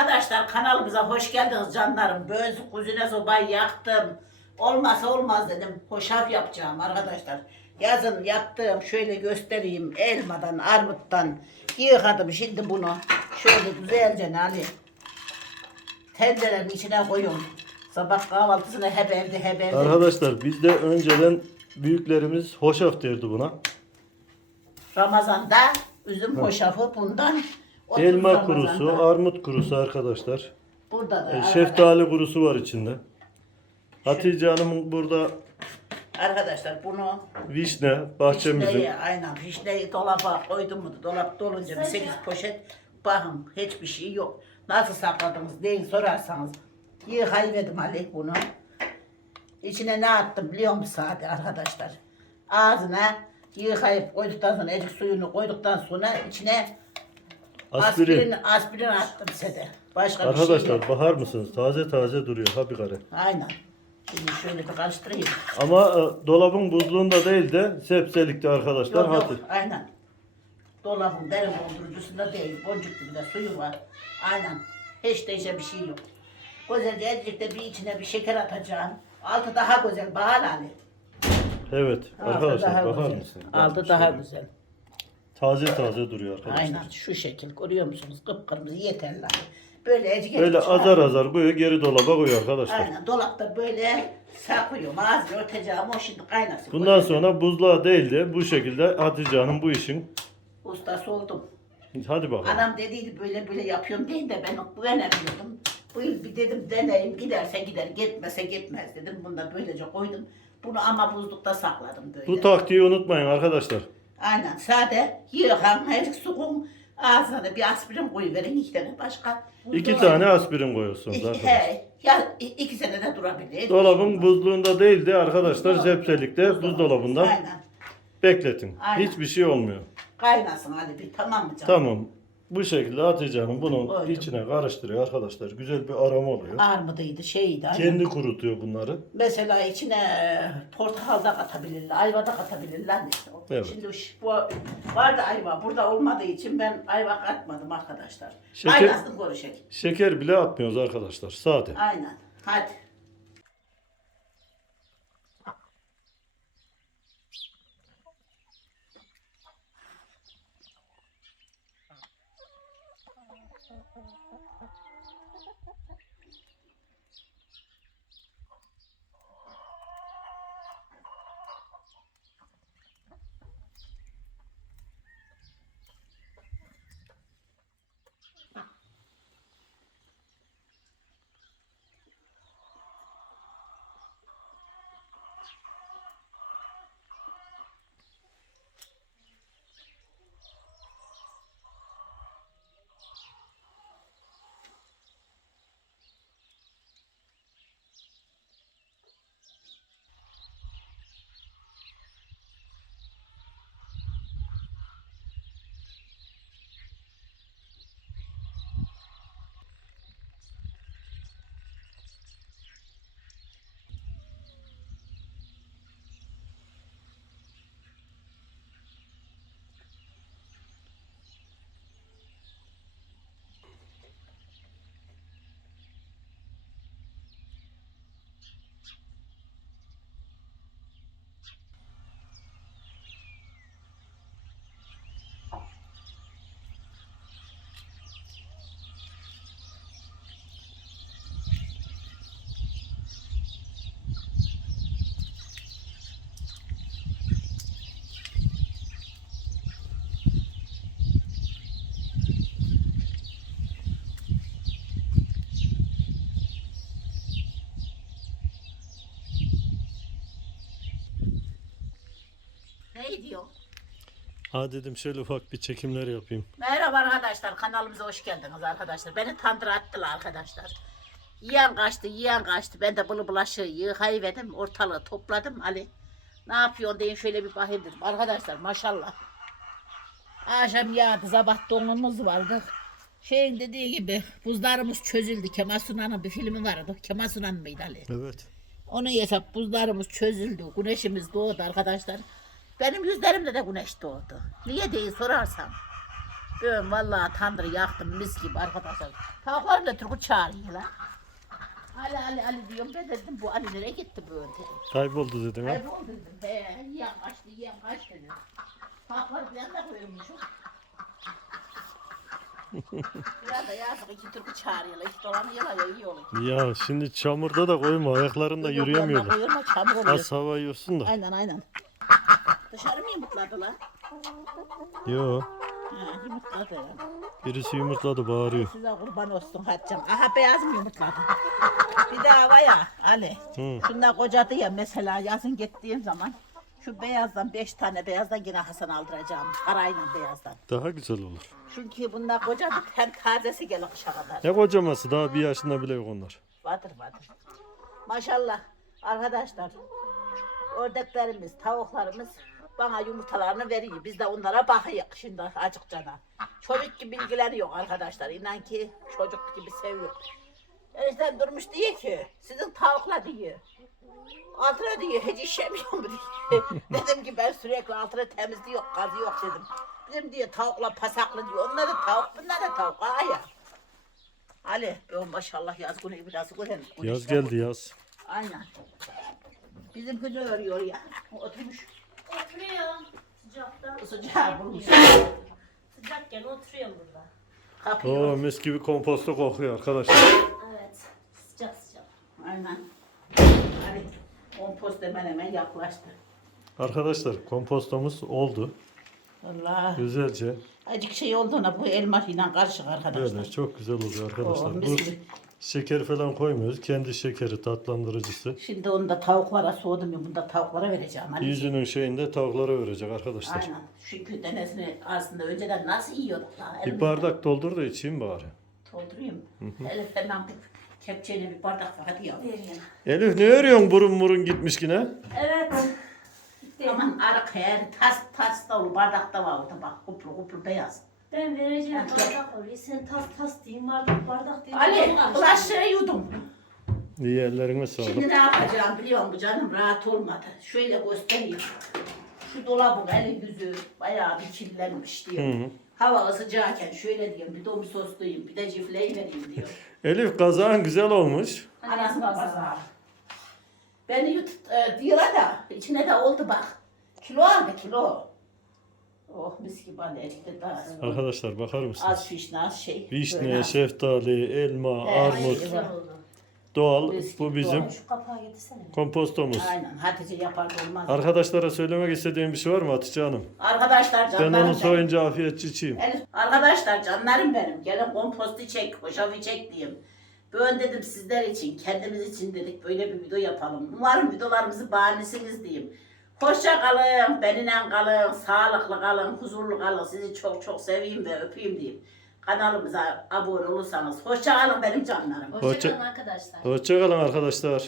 Arkadaşlar kanalımıza hoş geldiniz canlarım. Böyle kuzine sobayı yaktım. Olmasa olmaz dedim. Hoşaf yapacağım arkadaşlar. Yazın yaptığım şöyle göstereyim. Elmadan, armuttan yıkadım şimdi bunu. Şöyle güzelce Ali. Tencerenin içine koyun. Sabah kahvaltısını hep evde hep evde. Arkadaşlar bizde önceden büyüklerimiz hoşaf derdi buna. Ramazan'da üzüm hoşafı bundan. Otuz Elma kurusu, Ramazan'da. armut kurusu arkadaşlar. Burada da E. Şeftali kurusu var içinde. Hatice Hanım'ın burada Arkadaşlar bunu vişne, bahçemizin. Vişneyi, aynen vişneyi dolaba koydum mu dolap dolunca bir 8 poşet bakın hiçbir şey yok. Nasıl sakladınız deyin sorarsanız. Yıkayıverdim Ali bunu. İçine ne attım biliyor musun sade arkadaşlar? Ağzına yıkayıp koyduktan sonra ecik suyunu koyduktan sonra içine aspirin, Aspirin. aspirin attım size. Başka bir şey Arkadaşlar yok. bakar mısınız? Taze taze duruyor ha bir kare. Aynen. Şimdi şöyle bir karıştırayım. Ama e, dolabın buzluğunda değil de sepselikte arkadaşlar. Yok yok aynen. Dolabın derin dondurucusunda değil. Boncuk gibi de suyu var. Aynen. Hiç değişen bir şey yok. Güzelce azıcık bir içine bir şeker atacağım. Altı daha güzel. Bahar hani. Evet Altı arkadaşlar daha bakar güzel. mısınız? Altı daha güzel. Taze taze duruyor arkadaşlar. Aynen şu şekil. Görüyor musunuz? Kıpkırmızı yeterli. Böyle azıcık Böyle azar azar koyuyor geri dolaba koyuyor arkadaşlar. Aynen. Dolapta böyle saklıyorum. Ağzını örteceğim. O şimdi kaynasın. Bundan sonra buzluğa değil de bu şekilde Hatice Hanım bu işin. Ustası oldum. Hadi bakalım. Anam dediydi böyle böyle yapıyorum deyin de ben güvenemiyordum. Bu yıl bir dedim deneyim giderse gider gitmese gitmez dedim. Bunu da böylece koydum. Bunu ama buzlukta sakladım böyle. Bu taktiği unutmayın arkadaşlar. Aynen sade yıkan her sukun ağzına da bir aspirin koyuverin iki tane başka. İki Dolabın- tane aspirin koyuyorsunuz İki, arkadaşlar. he, ya i- iki sene de durabilir. Dolabın buzluğunda değil de arkadaşlar zepselikte buzdolabında Aynen. bekletin. Aynen. Hiçbir şey olmuyor. Kaynasın hadi bir tamam mı canım? Tamam. Bu şekilde Hatice Hanım bunu Koydum. içine karıştırıyor arkadaşlar. Güzel bir aroma oluyor. Armuduydu şeydi. aynen. Kendi kurutuyor bunları. Mesela içine e, portakal da katabilirler, ayva da katabilirler. işte. Evet. Şimdi şu- bu vardı ayva, burada olmadığı için ben ayva katmadım arkadaşlar. Şeker- Aynasını görüşek. Şeker bile atmıyoruz arkadaşlar. Sade. Aynen. Hadi. Ha dedim şöyle ufak bir çekimler yapayım. Merhaba arkadaşlar, kanalımıza hoş geldiniz arkadaşlar. Beni tandır attılar arkadaşlar. Yiyen kaçtı, yiyen kaçtı. Ben de bunu bulaşığı yıkayıverdim, ortalığı topladım. Ali, ne yapıyorsun deyin şöyle bir bakayım dedim. Arkadaşlar maşallah. Akşam yağdı, sabah donumuz vardı. Şeyin dediği gibi buzlarımız çözüldü. Kemal Sunan'ın bir filmi vardı. Kemal Sunan mıydı Ali? Evet. Onun hesap buzlarımız çözüldü. Güneşimiz doğdu arkadaşlar. Benim yüzlerimde de güneş doğdu. Niye diye sorarsam. Ben vallahi tandırı yaktım mis gibi arkadaşlar. Tavuklar da Turgut çağırıyor lan. Ali Ali Ali diyorum ben dedim bu Ali nereye gitti böyle dedim. Kayboldu dedin ha. Kayboldu dedim. He yiyen kaçtı yiyen kaçtı dedim. Tavukları falan da koyulmuşum. Biraz da yazık iki Turgut çağırıyorlar. İki dolanıyorlar ya iyi olur. Ya şimdi çamurda da koyma ayaklarında yürüyemiyorlar. Koyulma çamur oluyor. Az hava yiyorsun da. Aynen aynen. Dışarı mı yumurtladılar? Yo. Ha yumurtladı ya. Birisi yumurtladı bağırıyor. Size kurban olsun Hatice'm. Aha beyaz mı yumurtladı? Bir daha var ya Ali. Hı. Şunlar kocadı ya mesela yazın gittiğim zaman şu beyazdan beş tane beyazdan yine Hasan aldıracağım. Karayla beyazdan. Daha güzel olur. Çünkü bunlar kocadı hem tazesi gelir kışa kadar. Ne kocaması daha bir yaşında bile yok onlar. Vardır vardır. Maşallah arkadaşlar. Ördeklerimiz, tavuklarımız bana yumurtalarını veriyor. Biz de onlara bakıyoruz şimdi acıkcana. Çocuk gibi ilgileniyor arkadaşlar. İnan ki çocuk gibi seviyor. Enişten durmuş diyor ki sizin tavukla diyor. Altına diyor hiç işemiyor mu diyor. dedim ki ben sürekli altına temizliyor, kazı yok dedim. Bizim diyor tavukla pasaklı diyor. Onlar da tavuk, bunlar da tavuk. Aa ya. Ali, ben maşallah yaz günü biraz görelim. Yaz geldi yaz. Aynen. Bizim günü örüyor ya. Oturmuş Oturuyorum. Sıcaktan. sıcağı bulmuş. Sıcakken oturuyorum burada. Kapıyor. Oo mis gibi komposto kokuyor arkadaşlar. Evet. Sıcak sıcak. Aynen. Hadi kompost hemen hemen yaklaştı. Arkadaşlar kompostomuz oldu. Allah. Güzelce. Acık şey olduğuna bu elma ile karışık arkadaşlar. Böyle çok güzel oluyor Oo, arkadaşlar. mis Bu gibi. Şeker falan koymuyoruz. Kendi şekeri tatlandırıcısı. Şimdi onu da tavuklara soğudum ya. Bunu da tavuklara vereceğim. Ali. Yüzünün şeyinde tavuklara verecek arkadaşlar. Aynen. Çünkü denesini aslında önceden nasıl yiyorduk lan? Bir bardak doldur da içeyim bari. Doldurayım. Elif hemen bir kepçeyle bir bardak hadi ya. Elif ne örüyorsun burun burun gitmiş yine? Evet. Aman arık her tas tas dolu bardakta var orada bak kuplu kuplu beyaz. Ben vereceğim bardak oluyor. Sen tas tas diyeyim bardak bardak diyeyim. Ali Bardak bulaşığı yudum. İyi ellerine sağlık. Şimdi ne yapacağım biliyor musun canım rahat olmadı. Şöyle göstereyim. Şu dolabın eli yüzü bayağı bir kirlenmiş diyor. Hı hı. Hava ısıcakken şöyle diyeyim bir domu soslayayım bir de cifleyi vereyim diyor. Elif kazağın güzel olmuş. Anasına pazar. Beni yut e, diyorlar da içine de oldu bak. Kilo aldı kilo. Oh mis gibi anne elde daha. Arkadaşlar bakar Az mısınız? fişne az şey. Vişne, Böyle. şeftali, elma, Evet. armut. Oldu. Doğal. Eski Bu bizim doğal. Şu kapağı getirsene. kompostomuz. Aynen Hatice yapardı olmaz. Arkadaşlara söylemek istediğim bir şey var mı Hatice Hanım? Arkadaşlar Ben canlarım onu benim. soyunca içeyim. Elif, Arkadaşlar canlarım benim. Gelin kompostu çek, hoşafı çek diyeyim. Ben dedim sizler için, kendimiz için dedik böyle bir video yapalım. Umarım videolarımızı beğenirsiniz diyeyim. Hoşça kalın, benimle kalın, sağlıklı kalın, huzurlu kalın. Sizi çok çok seveyim ve öpeyim diyeyim. Kanalımıza abone olursanız. Hoşça kalın benim canlarım. Hoşça- Hoşçakalın arkadaşlar. Hoşçakalın arkadaşlar.